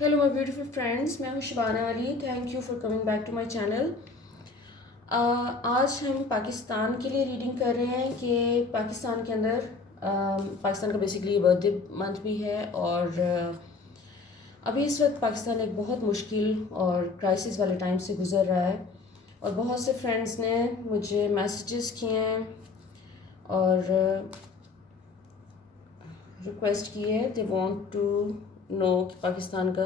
Hello my beautiful friends, میں ہوں Shabana Ali. Thank you for coming back to my channel. آج ہم پاکستان کے لیے ریڈنگ کر رہے ہیں کہ پاکستان کے اندر پاکستان کا بیسکلی برتھ ڈے منتھ بھی ہے، اور ابھی اس وقت پاکستان ایک بہت مشکل اور کرائسس والے ٹائم سے گزر رہا ہے، اور بہت سے فرینڈس نے مجھے میسیجز کیے ہیں اور ریکویسٹ کی ہے. دے وانٹ ٹو نو کہ پاکستان کا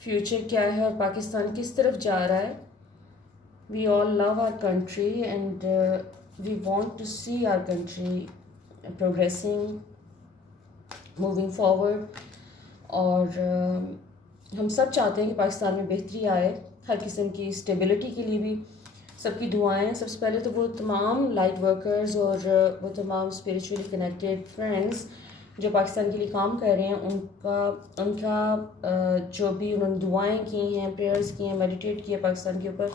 فیوچر کیا ہے اور پاکستان کس طرف جا رہا ہے. We all love our country and we want to see our country progressing, moving forward. اور ہم سب چاہتے ہیں کہ پاکستان میں بہتری آئے، ہر قسم کی اسٹیبلٹی کے لیے بھی سب کی دعائیں. سب سے پہلے تو وہ تمام لائٹ ورکرز اور وہ تمام اسپریچولی کنیکٹیڈ فرینڈس جو پاکستان کے لیے کام کر رہے ہیں، ان کا جو بھی انہوں نے دعائیں کی ہیں، پریئرز کی ہیں، میڈیٹیٹ کیا پاکستان کے اوپر،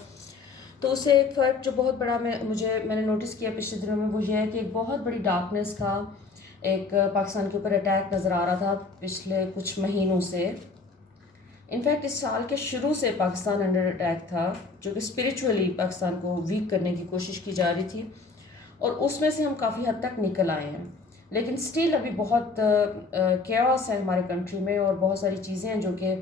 تو اس سے ایک فرق جو بہت بڑا میں نے نوٹس کیا پچھلے دنوں میں، وہ یہ ہے کہ ایک بہت بڑی ڈارکنیس کا ایک پاکستان کے اوپر اٹیک نظر آ رہا تھا پچھلے کچھ مہینوں سے. انفیکٹ اس سال کے شروع سے پاکستان انڈر اٹیک تھا، جو کہ اسپریچولی پاکستان کو ویک کرنے کی کوشش کی جا رہی تھی، اور اس میں سے ہم کافی حد تک نکل آئے ہیں. لیکن سٹل ابھی بہت کیوس ہے ہمارے کنٹری میں، اور بہت ساری چیزیں ہیں جو کہ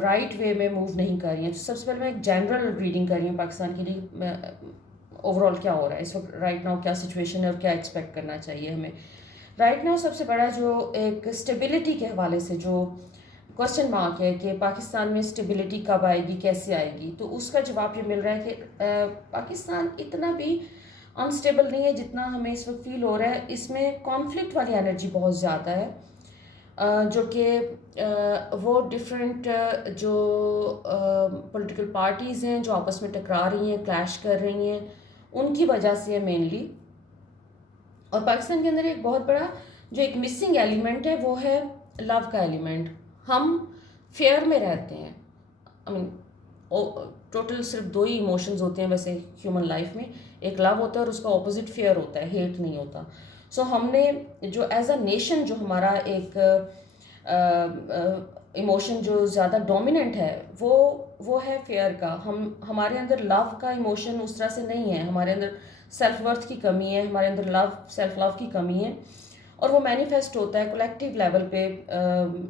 رائٹ وے میں موو نہیں کر رہی ہیں. تو سب سے پہلے میں ایک جنرل ریڈنگ کر رہی ہوں پاکستان کے لیے، اوور آل کیا ہو رہا ہے اس وقت رائٹ ناؤ، کیا سچویشن ہے اور کیا ایکسپیکٹ کرنا چاہیے ہمیں رائٹ ناؤ. سب سے بڑا جو ایک اسٹیبلٹی کے حوالے سے جو کوشچن مارک ہے کہ پاکستان میں اسٹیبلٹی کب آئے گی، کیسے آئے گی، تو اس کا جواب یہ مل رہا ہے کہ پاکستان اتنا بھی انسٹیبل نہیں ہے جتنا ہمیں اس وقت فیل ہو رہا ہے. اس میں کانفلکٹ والی انرجی بہت زیادہ ہے، جو کہ وہ ڈفرینٹ جو پولیٹیکل پارٹیز ہیں جو آپس میں ٹکرا رہی ہیں، کلیش کر رہی ہیں، ان کی وجہ سے ہے مینلی. اور پاکستان کے اندر ایک بہت بڑا جو ایک مسنگ ایلیمنٹ ہے وہ ہے لو کا ایلیمنٹ. ہم فیئر میں رہتے ہیں. آئی مین ٹوٹل صرف دو ہی ایموشنز ہوتے ہیں ویسے ہیومن لائف میں، ایک لو ہوتا ہے اور اس کا اپوزٹ فیئر ہوتا ہے، ہیٹ نہیں ہوتا. سو ہم نے جو ایز اے نیشن جو ہمارا ایک ایموشن جو زیادہ ڈومیننٹ ہے وہ ہے فیئر کا. ہمارے اندر لو کا ایموشن اس طرح سے نہیں ہے. ہمارے اندر سیلف ورتھ کی کمی ہے، ہمارے اندر سیلف لو کی کمی ہے، اور وہ مینیفیسٹ ہوتا ہے کولیکٹیو لیول پہ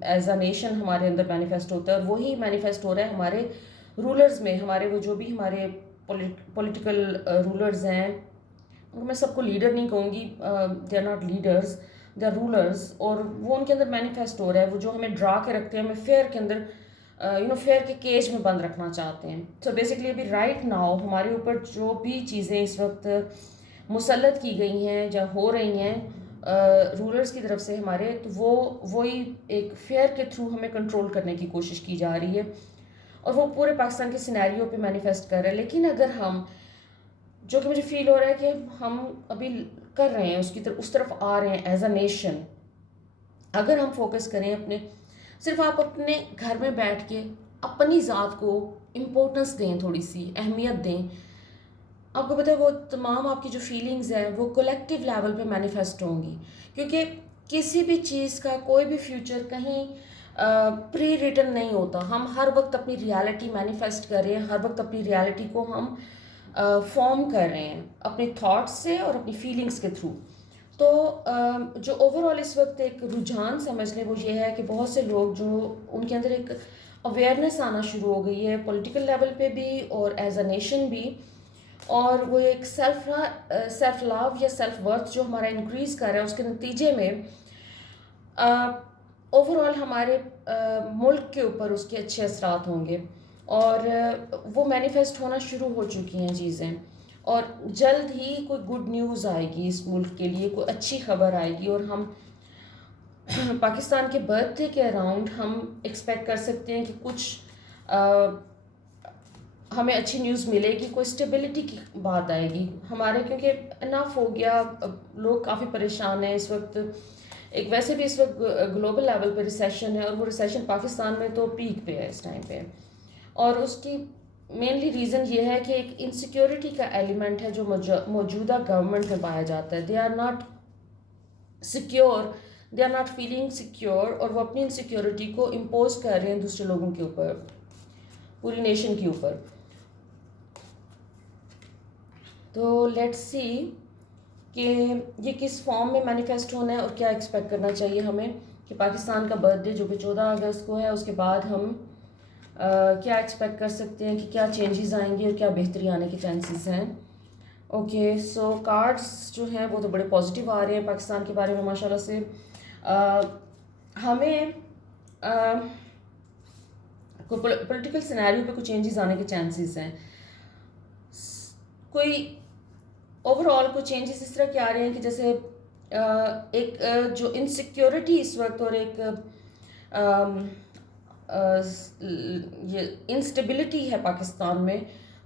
ایز اے نیشن ہمارے اندر مینیفیسٹ ہوتا ہے. اور وہی مینیفیسٹ ہو رہا ہے ہمارے رولرز میں. ہمارے وہ جو بھی ہمارے پولیٹیکل رولرز ہیں، میں سب کو لیڈر نہیں کہوں گی، they are not leaders, they are rulers, اور وہ ان کے اندر مینیفیسٹ ہو رہا ہے. وہ جو ہمیں ڈرا کے رکھتے ہیں، ہمیں فیئر کے اندر فیئر کے کیج میں بند رکھنا چاہتے ہیں. سو بیسکلی ابھی رائٹ ناؤ ہمارے اوپر جو بھی چیزیں اس وقت مسلط کی گئی ہیں یا ہو رہی ہیں رولرز کی طرف سے ہمارے، تو وہی ایک فیئر کے تھرو ہمیں کنٹرول کرنے کی کوشش کی جا رہی ہے، اور وہ پورے پاکستان کے سینیریو پہ مینیفیسٹ کر رہے ہیں. لیکن اگر ہم، جو کہ مجھے فیل ہو رہا ہے کہ ہم ابھی کر رہے ہیں اس طرف آ رہے ہیں ایز اے نیشن، اگر ہم فوکس کریں صرف آپ اپنے گھر میں بیٹھ کے اپنی ذات کو امپورٹنس دیں، تھوڑی سی اہمیت دیں. آپ کو پتہ ہے وہ تمام آپ کی جو فیلنگز ہیں وہ کولیکٹیو لیول پہ مینیفیسٹ ہوں گی، کیونکہ کسی بھی چیز کا کوئی بھی فیوچر کہیں پری ریٹن نہیں ہوتا. ہم ہر وقت اپنی ریالٹی مینیفیسٹ کر رہے ہیں، ہر وقت اپنی ریالٹی کو ہم فارم کر رہے ہیں اپنے تھاٹس سے اور اپنی فیلنگس کے تھرو. تو جو اوور آل اس وقت ایک رجحان سمجھ لیں وہ یہ ہے کہ بہت سے لوگ جو ان کے اندر ایک اویئرنیس آنا شروع ہو گئی ہے پولیٹیکل لیول پہ بھی اور ایز اے نیشن بھی، اور وہ ایک سیلف لو یا سیلف ورتھ جو ہمارا انکریز کر رہا ہے، اس کے نتیجے میں اوور آل ہمارے ملک کے اوپر اس کے اچھے اثرات ہوں گے، اور وہ مینیفیسٹ ہونا شروع ہو چکی ہیں چیزیں. اور جلد ہی کوئی گڈ نیوز آئے گی اس ملک کے لیے، کوئی اچھی خبر آئے گی، اور ہم پاکستان کے برتھ ڈے کے اراؤنڈ ہم ایکسپیکٹ کر سکتے ہیں کہ کچھ ہمیں اچھی نیوز ملے گی، کوئی اسٹیبلٹی کی بات آئے گی ہمارے، کیونکہ انف ہو گیا. لوگ کافی پریشان ہیں اس وقت. ایک ویسے بھی اس وقت گلوبل لیول پہ ریسیشن ہے، اور وہ ریسیشن پاکستان میں تو پیک پہ ہے اس ٹائم پہ، اور اس کی مینلی ریزن یہ ہے کہ ایک انسیکیورٹی کا ایلیمنٹ ہے جو موجودہ گورنمنٹ میں پایا جاتا ہے. They are not secure they are not feeling secure, اور وہ اپنی انسیکیورٹی کو امپوز کر رہے ہیں دوسرے لوگوں کے اوپر، پوری نیشن کے اوپر. تو لیٹس سی کہ یہ کس فارم میں مینیفیسٹ ہونا ہے اور کیا ایکسپیکٹ کرنا چاہیے ہمیں کہ پاکستان کا برتھ ڈے جو کہ 14 اگست کو ہے، اس کے بعد ہم کیا ایکسپیکٹ کر سکتے ہیں کہ کیا چینجز آئیں گی اور کیا بہتری آنے کے چانسز ہیں. اوکے، سو کارڈز جو ہیں وہ تو بڑے پازیٹیو آ رہے ہیں پاکستان کے بارے میں ماشاء اللہ سے. ہمیں پولیٹیکل سینیریو پہ کچھ چینجز آنے کے چانسز ہیں. کوئی اوور آل کچھ چینجز اس طرح کے آ رہے ہیں کہ جیسے ایک جو انسیکیورٹی اس وقت اور ایک یہ انسٹیبلٹی ہے پاکستان میں،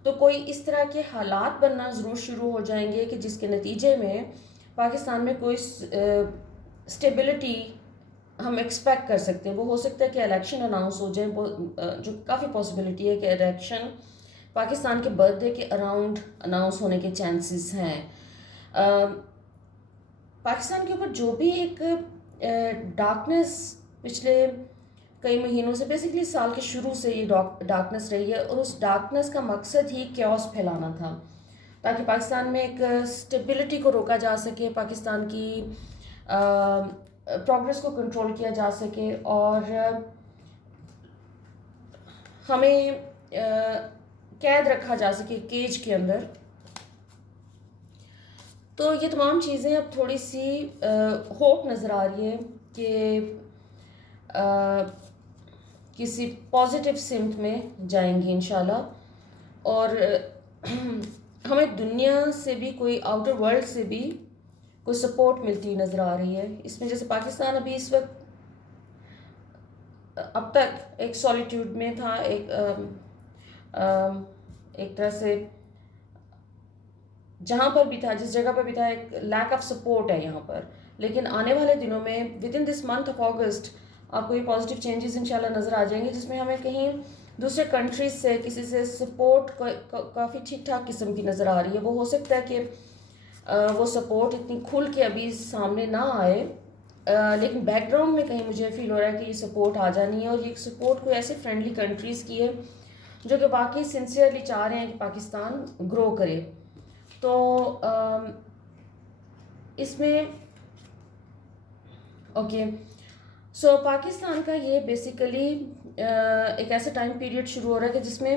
تو کوئی اس طرح کے حالات بننا ضرور شروع ہو جائیں گے کہ جس کے نتیجے میں پاکستان میں کوئی اسٹیبلٹی ہم ایکسپیکٹ کر سکتے ہیں. وہ ہو سکتا ہے کہ الیکشن اناؤنس ہو جائیں، جو کافی پاسبلٹی ہے کہ الیکشن پاکستان کے برتھ ڈے کے اراؤنڈ اناؤنس ہونے کے چانسز ہیں. پاکستان کے اوپر جو بھی ایک ڈارکنیس پچھلے کئی مہینوں سے، بیسیکلی سال کے شروع سے یہ ڈارکنیس رہی ہے، اور اس ڈارکنیس کا مقصد ہی کیوس پھیلانا تھا تاکہ پاکستان میں ایک اسٹیبلٹی کو روکا جا سکے، پاکستان کی پروگرس کو کنٹرول کیا جا سکے، اور ہمیں قید رکھا جا سکے کیج کے اندر. تو یہ تمام چیزیں اب تھوڑی سی ہوپ نظر آ رہی ہے کہ کسی پازیٹیو سمت میں جائیں گی انشاءاللہ. اور ہمیں دنیا سے بھی، کوئی آؤٹر ورلڈ سے بھی کوئی سپورٹ ملتی نظر آ رہی ہے. اس میں جیسے پاکستان ابھی اس وقت اب تک ایک سولیٹیوڈ میں تھا، ایک طرح سے جہاں پر بھی تھا، جس جگہ پر بھی تھا، ایک لیک آف سپورٹ ہے یہاں پر. لیکن آنے والے دنوں میں with in this month of August آپ کو یہ پازیٹیو چینجز انشاءاللہ نظر آ جائیں گے، جس میں ہمیں کہیں دوسرے کنٹریز سے کسی سے سپورٹ کافی ٹھیک ٹھاک قسم کی نظر آ رہی ہے. وہ ہو سکتا ہے کہ وہ سپورٹ اتنی کھل کے ابھی سامنے نہ آئے، لیکن بیک گراؤنڈ میں کہیں مجھے فیل ہو رہا ہے کہ یہ سپورٹ آ جانی ہے. اور یہ سپورٹ کوئی ایسے فرینڈلی کنٹریز کی ہے جو کہ واقعی سنسیئرلی چاہ رہے ہیں کہ پاکستان گرو کرے. تو اس میں اوکے، سو پاکستان کا یہ بیسیکلی ایک ایسا ٹائم پیریڈ شروع ہو رہا ہے کہ جس میں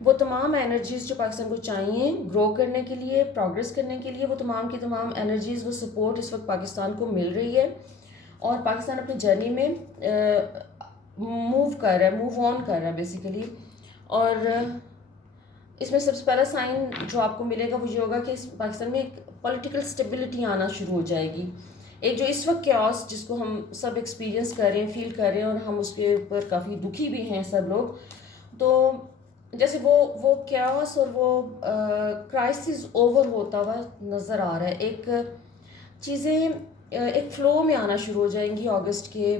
وہ تمام انرجیز جو پاکستان کو چاہیے گرو کرنے کے لیے، پروگرس کرنے کے لیے، وہ تمام کی تمام انرجیز، وہ سپورٹ اس وقت پاکستان کو مل رہی ہے. اور پاکستان اپنی جرنی میں موو کر رہا ہے، موو آن کر رہا ہے بیسیکلی. اور اس میں سب سے پہلا سائن جو آپ کو ملے گا وہ یہ ہوگا کہ پاکستان میں ایک پولیٹیکل اسٹیبلٹی آنا شروع ہو جائے گی. ایک جو اس وقت کیوس جس کو ہم سب ایکسپیرینس کر رہے ہیں، فیل کر رہے ہیں، اور ہم اس کے اوپر کافی دکھی بھی ہیں سب لوگ. تو جیسے وہ کیوس اور وہ کرائسس اوور ہوتا ہوا نظر آ رہا ہے. ایک چیزیں ایک فلو میں آنا شروع ہو جائیں گی اگست کے،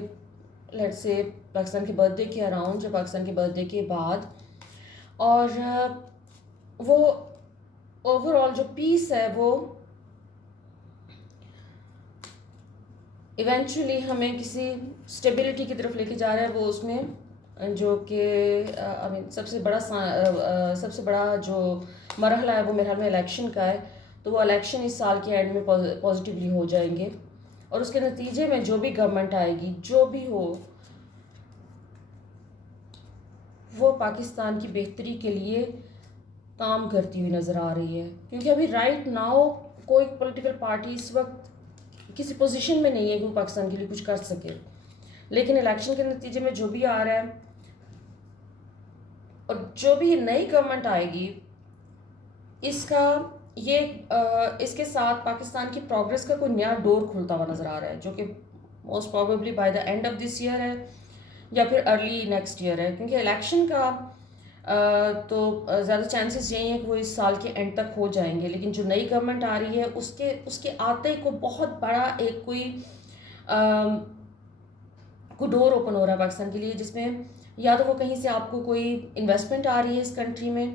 لیٹ سے پاکستان کے برتھ ڈے کے اراؤنڈ، یا پاکستان کے برتھ ڈے کے بعد. اور وہ اوور آل جو پیس ہے وہ ایونچولی ہمیں کسی اسٹیبلٹی کی طرف لے کے جا رہا ہے. وہ اس میں جو کہ سب سے بڑا جو مرحلہ ہے وہ میرے خیال میں الیکشن کا ہے. تو وہ الیکشن اس سال کے اینڈ میں پازیٹیولی ہو جائیں گے، اور اس کے نتیجے میں جو بھی گورنمنٹ آئے گی، جو بھی ہو، وہ پاکستان کی بہتری کے لیے کام کرتی ہوئی نظر آ رہی ہے. کیونکہ ابھی رائٹ ناؤ کوئی پولیٹیکل پارٹی اس وقت کسی پوزیشن میں نہیں ہے کہ وہ پاکستان کے لیے کچھ کر سکے. لیکن الیکشن کے نتیجے میں جو بھی آ رہا ہے، اور جو بھی نئی گورنمنٹ آئے گی، اس کے ساتھ پاکستان کی پروگرس کا کوئی نیا ڈور کھلتا ہوا نظر آ رہا ہے، جو کہ most probably by the end of this year ہے یا پھر ارلی نیکسٹ ایئر ہے. کیونکہ الیکشن کا تو زیادہ چانسز یہی ہیں کہ وہ اس سال کے اینڈ تک ہو جائیں گے. لیکن جو نئی گورنمنٹ آ رہی ہے اس کے آتے کو بہت بڑا ایک کوئی ڈور اوپن ہو رہا ہے پاکستان کے لیے، جس میں یا تو وہ کہیں سے آپ کو کوئی انویسٹمنٹ آ رہی ہے اس کنٹری میں،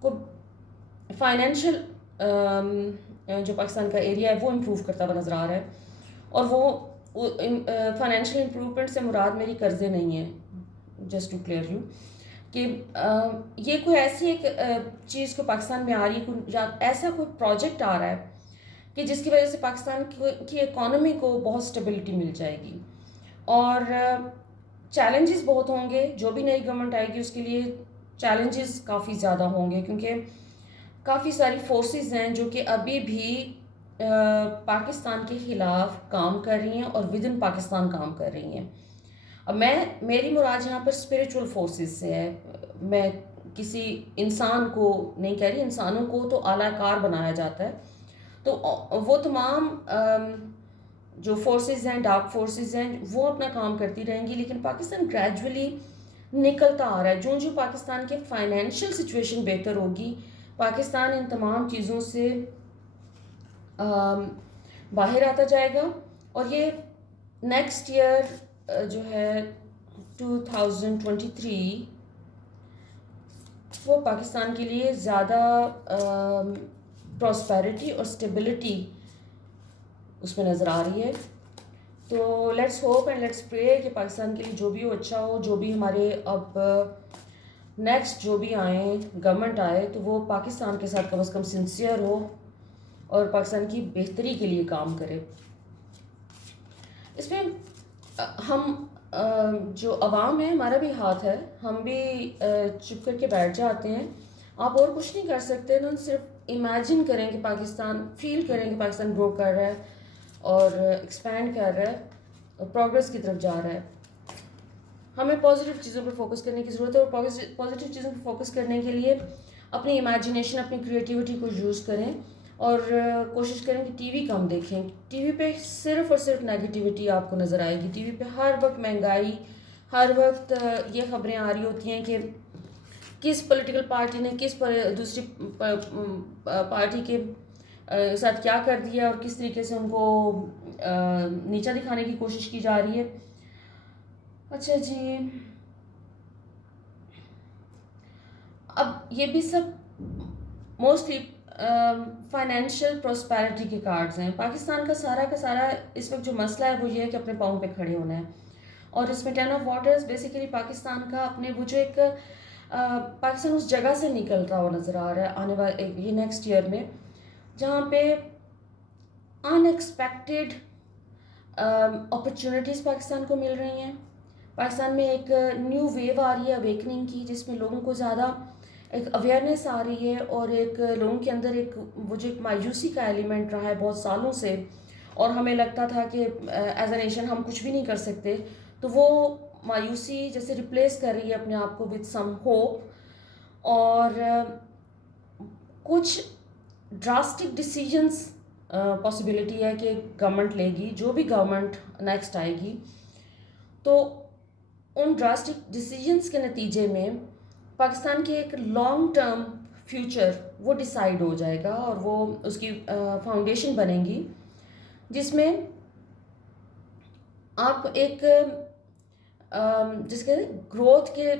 کوئی فائنینشیل جو پاکستان کا ایریا ہے وہ امپروو کرتا ہوا نظر آ رہا ہے. اور وہ فائنینشیل امپروومنٹ سے مراد میری قرضے نہیں ہیں، جسٹ ٹو کلیئر یو، کہ یہ کوئی ایسی ایک چیز کو پاکستان میں آ رہی ہے، یا ایسا کوئی پروجیکٹ آ رہا ہے کہ جس کی وجہ سے پاکستان کی اکانومی کو بہت اسٹیبلٹی مل جائے گی. اور چیلنجز بہت ہوں گے، جو بھی نئی گورنمنٹ آئے گی اس کے لیے چیلنجز کافی زیادہ ہوں گے، کیونکہ کافی ساری فورسز ہیں جو کہ ابھی بھی پاکستان کے خلاف کام کر رہی ہیں اور ود ان پاکستان کام کر رہی ہیں. اب میری مراد یہاں پر اسپریچول فورسز سے ہے. میں کسی انسان کو نہیں کہہ رہی، انسانوں کو تو اعلیٰ کار بنایا جاتا ہے، تو وہ تمام جو فورسز ہیں، ڈارک فورسز ہیں، وہ اپنا کام کرتی رہیں گی، لیکن پاکستان گریجولی نکلتا آ رہا ہے. جو پاکستان کے فائنینشیل سچویشن بہتر ہوگی، پاکستان ان تمام چیزوں سے باہر آتا جائے گا. اور یہ نیکسٹ ایئر جو ہے 2023 وہ پاکستان کے لیے زیادہ پراسپیرٹی اور اسٹیبلٹی اس میں نظر آ رہی ہے. تو لیٹس ہوپ اینڈ لیٹس پرے کہ پاکستان کے لیے جو بھی ہو اچھا ہو. جو بھی ہمارے اب نیکسٹ جو بھی آئیں گورنمنٹ آئے تو وہ پاکستان کے ساتھ کم از کم سنسیئر ہو اور پاکستان کی بہتری کے لیے کام کرے. اس میں ہم جو عوام ہے ہمارا بھی ہاتھ ہے، ہم بھی چپ کر کے بیٹھ جاتے ہیں. آپ اور کچھ نہیں کر سکتے نا، صرف امیجن کریں کہ پاکستان، فیل کریں کہ پاکستان گرو کر رہا ہے اور ایکسپینڈ کر رہا ہے اور پروگریس کی طرف جا رہا ہے. ہمیں پازیٹیو چیزوں پر فوکس کرنے کی ضرورت ہے، اور پازیٹیو چیزوں پر فوکس کرنے کے لیے اپنی امیجنیشن، اپنی کریٹیوٹی کو یوز کریں اور کوشش کریں کہ ٹی وی کم دیکھیں. ٹی وی پہ صرف اور صرف نیگیٹیوٹی آپ کو نظر آئے گی. ٹی وی پہ ہر وقت مہنگائی، ہر وقت یہ خبریں آ رہی ہوتی ہیں کہ کس پولیٹیکل پارٹی نے کس دوسری پارٹی کے ساتھ کیا کر دیا اور کس طریقے سے ان کو نیچا دکھانے کی کوشش کی جا رہی ہے. اچھا جی، اب یہ بھی سب موسٹلی فائنینشیل پراسپیرٹی کے کارڈز ہیں. پاکستان کا سارا اس وقت جو مسئلہ ہے وہ یہ ہے کہ اپنے پاؤں پہ کھڑے ہونا ہے. اور اس میں 10 آف واٹرز بیسیکلی پاکستان کا اپنے وہ جو ایک پاکستان اس جگہ سے نکلتا ہوا نظر آ رہا ہے آنے والے یہ نیکسٹ ایئر میں، جہاں پہ ان ایکسپیکٹڈ اپرچونیٹیز پاکستان کو مل رہی ہیں. پاکستان میں ایک نیو ویو آ رہی ہے اویکننگ کی، جس میں لوگوں کو زیادہ ایک اویئرنیس آ رہی ہے، اور ایک لوگوں کے اندر ایک وہ جو ایک مایوسی کا ایلیمنٹ رہا ہے بہت سالوں سے، اور ہمیں لگتا تھا کہ ایز اے نیشن ہم کچھ بھی نہیں کر سکتے، تو وہ مایوسی جیسے ریپلیس کر رہی ہے اپنے آپ کو وتھ سم ہوپ. اور کچھ ڈراسٹک ڈیسیجنس پاسبلٹی ہے کہ گورنمنٹ لے گی، جو بھی گورنمنٹ نیکسٹ آئے گی، تو ان ڈراسٹک ڈیسیجنس کے نتیجے میں پاکستان کے ایک لانگ ٹرم فیوچر وہ ڈیسائیڈ ہو جائے گا، اور وہ اس کی فاؤنڈیشن بنے گی، جس میں آپ ایک جس کے گروتھ کے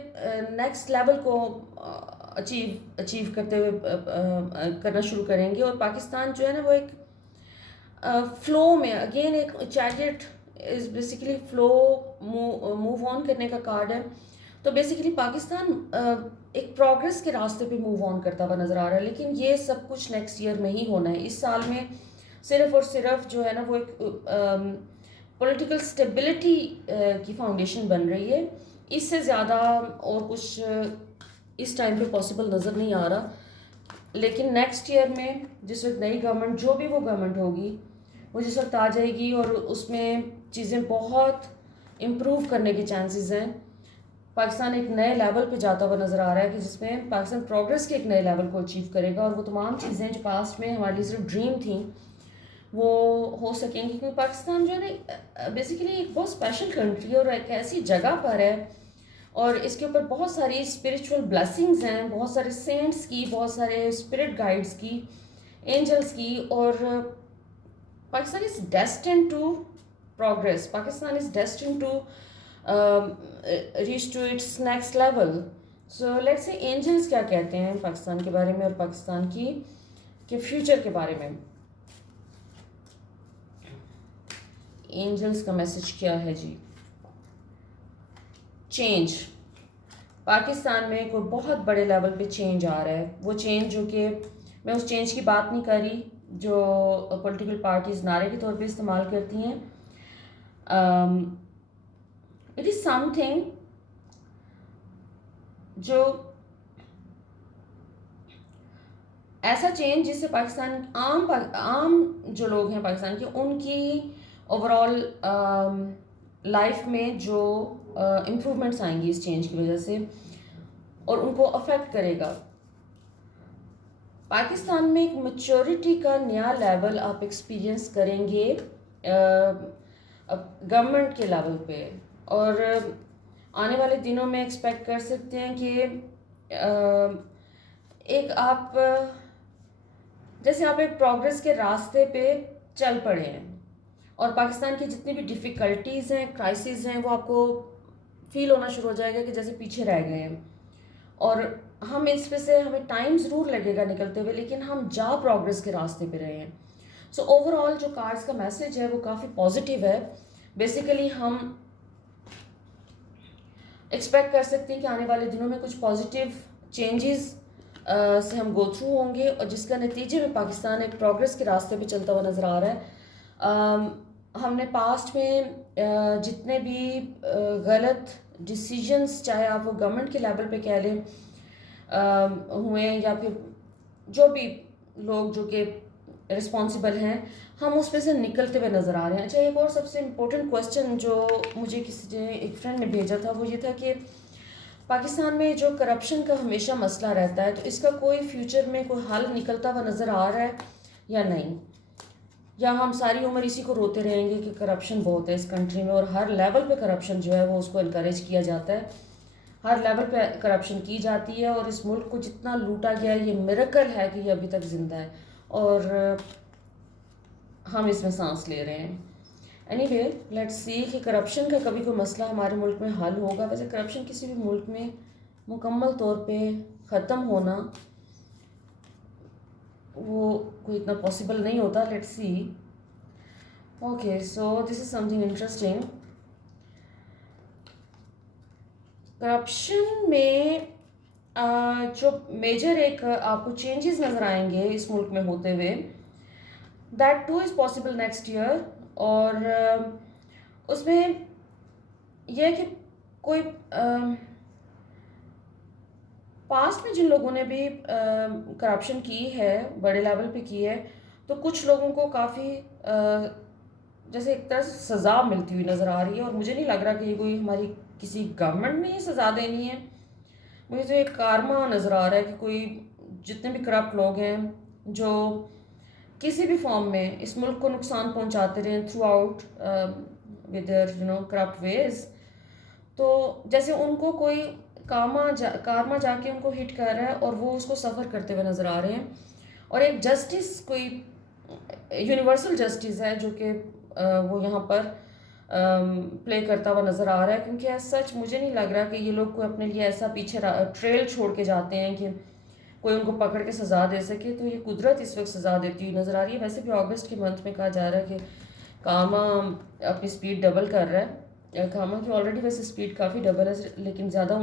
نیکسٹ لیول کو اچیو کرتے ہوئے کرنا شروع کریں گے. اور پاکستان جو ہے نا وہ ایک فلو میں، اگین ایک چیریٹ is basically flow, move on کرنے کا کارڈ ہے. تو بیسیکلی پاکستان ایک پروگرس کے راستے پہ موو آن کرتا ہوا نظر آ رہا ہے، لیکن یہ سب کچھ نیکسٹ ایئر میں ہی ہونا ہے. اس سال میں صرف اور صرف جو ہے نا وہ ایک پولیٹیکل اسٹیبلٹی کی فاؤنڈیشن بن رہی ہے. اس سے زیادہ اور کچھ اس ٹائم پہ پاسبل نظر نہیں آ رہا. لیکن نیکسٹ ایئر میں جس وقت نئی گورنمنٹ، جو بھی وہ گورنمنٹ ہوگی، وہ جس وقت آ جائے گی، اور اس میں چیزیں بہت امپروو کرنے کے چانسز ہیں. پاکستان ایک نئے لیول پہ جاتا ہوا نظر آ رہا ہے کہ جس میں پاکستان پروگرس کے ایک نئے لیول کو اچیو کرے گا، اور وہ تمام چیزیں جو پاسٹ میں ہمارے لیے صرف ڈریم تھیں وہ ہو سکیں گی. کیونکہ پاکستان جو ہے نا بیسیکلی ایک بہت اسپیشل کنٹری ہے، اور ایک ایسی جگہ پر ہے، اور اس کے اوپر بہت ساری اسپریچول بلیسنگز ہیں، بہت سارے سینٹس کی، بہت سارے اسپرٹ گائیڈس کی، اینجلس کی. اور Pakistan is destined to progress. Pakistan is destined to reach to its next level. So let's say angels کیا کہتے ہیں پاکستان کے بارے میں اور پاکستان کے فیوچر کے بارے میں. اینجلس کا میسج کیا ہے جی. چینج پاکستان میں کوئی بہت بڑے لیول پہ چینج آ رہا ہے. وہ چینج جو کہ میں اس چینج کی بات نہیں کر رہی جو پولیٹیکل پارٹیز نعرے کے طور پہ استعمال کرتی ہیں. اٹ از سم تھنگ جو ایسا چینج جس سے پاکستان عام جو لوگ ہیں پاکستان کے ان کی اوور آل لائف میں جو امپرومنٹس آئیں گی اس چینج کی وجہ سے اور ان کو افیکٹ کرے گا. پاکستان میں ایک میچورٹی کا نیا لیول آپ ایکسپیرینس کریں گے گورنمنٹ کے لیول پہ, اور آنے والے دنوں میں ایکسپیکٹ کر سکتے ہیں کہ ایک آپ جیسے آپ ایک پروگریس کے راستے پہ چل پڑے ہیں اور پاکستان کی جتنی بھی ڈیفیکلٹیز ہیں, کرائسز ہیں, وہ آپ کو فیل ہونا شروع ہو جائے گا کہ جیسے پیچھے رہ گئے ہیں. اور ہم اس پہ سے ہمیں ٹائم ضرور لگے گا نکلتے ہوئے, لیکن ہم پروگریس کے راستے پہ رہے ہیں. سو اوور آل جو کارڈز کا میسج ہے وہ کافی پازیٹیو ہے. بیسیکلی ہم ایکسپیکٹ کر سکتے ہیں کہ آنے والے دنوں میں کچھ پازیٹیو چینجز سے ہم گو تھرو ہوں گے, اور جس کا نتیجے میں پاکستان ایک پروگریس کے راستے پہ چلتا ہوا نظر آ رہا ہے. ہم نے پاسٹ میں جتنے بھی غلط ڈیسیجنس, چاہے آپ وہ گورنمنٹ کے لیول پہ کہہ لیں ہوئے یا پھر جو بھی لوگ جو کہ رسپانسبل ہیں, ہم اس میں سے نکلتے ہوئے نظر آ رہے ہیں. اچھا, ایک اور سب سے امپورٹنٹ کویسچن جو مجھے کسی نے ایک فرینڈ نے بھیجا تھا وہ یہ تھا کہ پاکستان میں جو کرپشن کا ہمیشہ مسئلہ رہتا ہے, تو اس کا کوئی فیوچر میں کوئی حل نکلتا ہوا نظر آ رہا ہے یا نہیں, یا ہم ساری عمر اسی کو روتے رہیں گے کہ کرپشن بہت ہے اس کنٹری میں, اور ہر لیول پہ کرپشن جو ہے وہ اس کو انکریج کیا جاتا ہے, ہر لیول پہ کرپشن کی جاتی ہے, اور اس ملک کو جتنا لوٹا گیا ہے یہ میریکل ہے کہ یہ ابھی تک زندہ ہے اور ہم اس میں سانس لے رہے ہیں. اینی وے لیٹس سی کہ کرپشن کا کبھی کوئی مسئلہ ہمارے ملک میں حل ہوگا. ویسے کرپشن کسی بھی ملک میں مکمل طور پہ ختم ہونا وہ کوئی اتنا پاسبل نہیں ہوتا. Let's see. Okay, so this is some thing interesting. Corruption میں جو میجر ایک آپ کو چینجز نظر آئیں گے اس ملک میں ہوتے ہوئے, that too is possible next year. اور اس میں یہ ہے کہ کوئی پاسٹ میں جن لوگوں نے بھی کرپشن کی ہے, بڑے لیول پہ کی ہے, تو کچھ لوگوں کو کافی جیسے ایک طرح سے سزا ملتی ہوئی نظر آ رہی ہے, اور مجھے نہیں لگ رہا کہ یہ کوئی ہماری کسی گورنمنٹ نے یہ سزا دینی ہے. مجھے تو ایک کارما نظر آ رہا ہے کہ کوئی جتنے بھی کرپٹ لوگ ہیں جو کسی بھی فارم میں اس ملک کو نقصان پہنچاتے رہے throughout with their corrupt ways, تو جیسے ان کو کوئی کارما جا کے ان کو ہٹ کر رہا ہے اور وہ اس کو سفر کرتے ہوئے نظر آ رہے ہیں. اور ایک جسٹس کوئی یونیورسل جسٹس ہے جو کہ وہ یہاں پر پلے کرتا ہوا نظر آ رہا ہے, کیونکہ ایز سچ مجھے نہیں لگ رہا کہ یہ لوگ کوئی اپنے لیے ایسا پیچھے ٹریل چھوڑ کے جاتے ہیں کہ کوئی ان کو پکڑ کے سزا دے سکے. تو یہ قدرت اس وقت سزا دیتی ہوئی نظر آ رہی ہے. ویسے بھی اگست کے منتھ میں کہا جا رہا ہے کہ کاما اپنی سپیڈ ڈبل کر رہا ہے. کاما کی آلریڈی ویسے سپیڈ کافی ڈبل ہے, لیکن زیادہ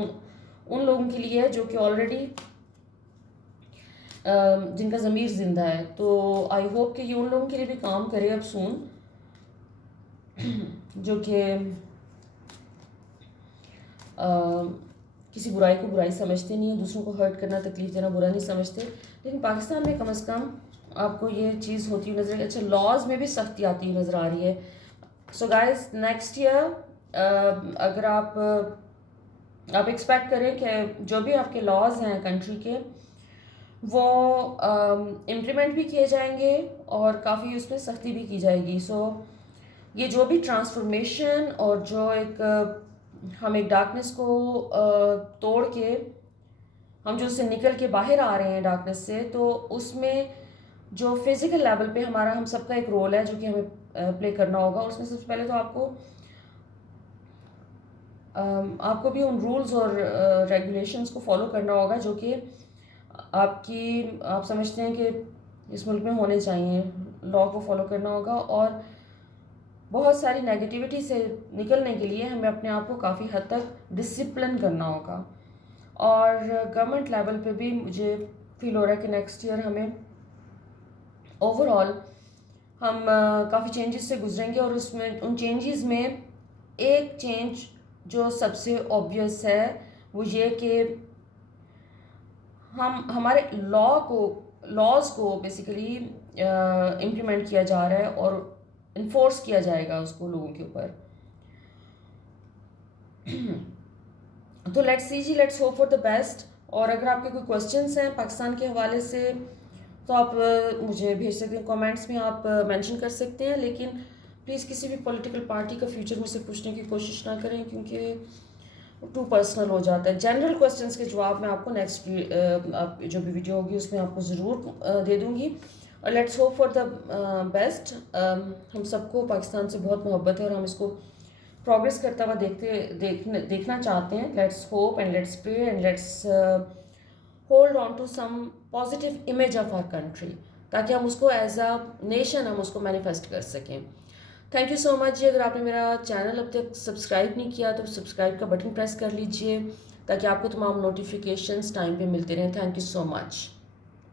ان لوگوں کے لیے ہے جو کہ آلریڈی جن کا ضمیر زندہ ہے. تو آئی ہوپ کہ یہ ان لوگوں کے لیے بھی کام کرے اب سون, جو کہ کسی برائی کو برائی سمجھتے نہیں ہیں, دوسروں کو ہرٹ کرنا, تکلیف دینا برا نہیں سمجھتے. لیکن پاکستان میں کم از کم آپ کو یہ چیز ہوتی ہوئی نظر, اچھا لاز میں بھی سختی آتی ہوئی نظر آ رہی ہے. سو گائز نیکسٹ ایئر اگر آپ ایکسپیکٹ کریں کہ جو بھی آپ کے لاز ہیں کنٹری کے وہ امپلیمنٹ بھی کیے جائیں گے اور کافی اس میں سختی بھی کی جائے گی. سو یہ جو بھی ٹرانسفارمیشن اور جو ایک ہم ایک ڈارکنیس کو توڑ کے ہم جو اس سے نکل کے باہر آ رہے ہیں ڈارکنیس سے, تو اس میں جو فزیکل لیول پہ ہمارا ہم سب کا ایک رول ہے جو کہ ہمیں پلے کرنا ہوگا. اس میں سب سے پہلے تو آپ کو بھی ان رولز اور ریگولیشنز کو فالو کرنا ہوگا جو کہ آپ سمجھتے ہیں کہ اس ملک میں ہونے چاہیے. لا کو فالو کرنا ہوگا, اور بہت ساری نیگیٹیوٹی سے نکلنے کے لیے ہمیں اپنے آپ کو کافی حد تک ڈسپلن کرنا ہوگا. اور گورنمنٹ لیول پہ بھی مجھے فیل ہو رہا ہے کہ نیکسٹ ایئر ہمیں اوور آل ہم کافی چینجز سے گزریں گے. اور اس میں ان چینجز میں ایک چینج جو سب سے اوبویس ہے وہ یہ کہ ہمارے لاز کو بیسیکلی امپلیمنٹ کیا جا رہا ہے اور انفورس کیا جائے گا اس کو لوگوں کے اوپر. تو لیٹس سی جی، let's hope for the best. اور اگر آپ کے کوئی کویسچنس ہیں پاکستان کے حوالے سے تو آپ مجھے بھیج سکتے ہیں کامنٹس میں، آپ مینشن کر سکتے ہیں. لیکن پلیز کسی بھی پولیٹیکل پارٹی کا فیوچر مجھ سے پوچھنے کی کوشش نہ کریں کیونکہ ٹو پرسنل ہو جاتا ہے. جنرل کویسچنس کے جواب میں آپ کو نیکسٹ جو بھی ویڈیو ہوگی اس میں آپ کو ضرور دے دوں گی. اور let's hope for the best. ہم سب کو پاکستان سے بہت محبت ہے اور ہم اس کو پروگریس کرتا ہوا دیکھنا چاہتے ہیں. Let's hope and let's pray and let's hold on to some positive image of our country تاکہ ہم اس کو ایز اے نیشن ہم اس کو مینیفیسٹ کر سکیں. تھینک یو سو مچ جی. اگر آپ نے میرا چینل اب تک سبسکرائب نہیں کیا تو سبسکرائب کا بٹن پریس کر لیجئے تاکہ آپ کو تمام نوٹیفیکیشنز ٹائم پہ ملتے رہیں. Thank you so much.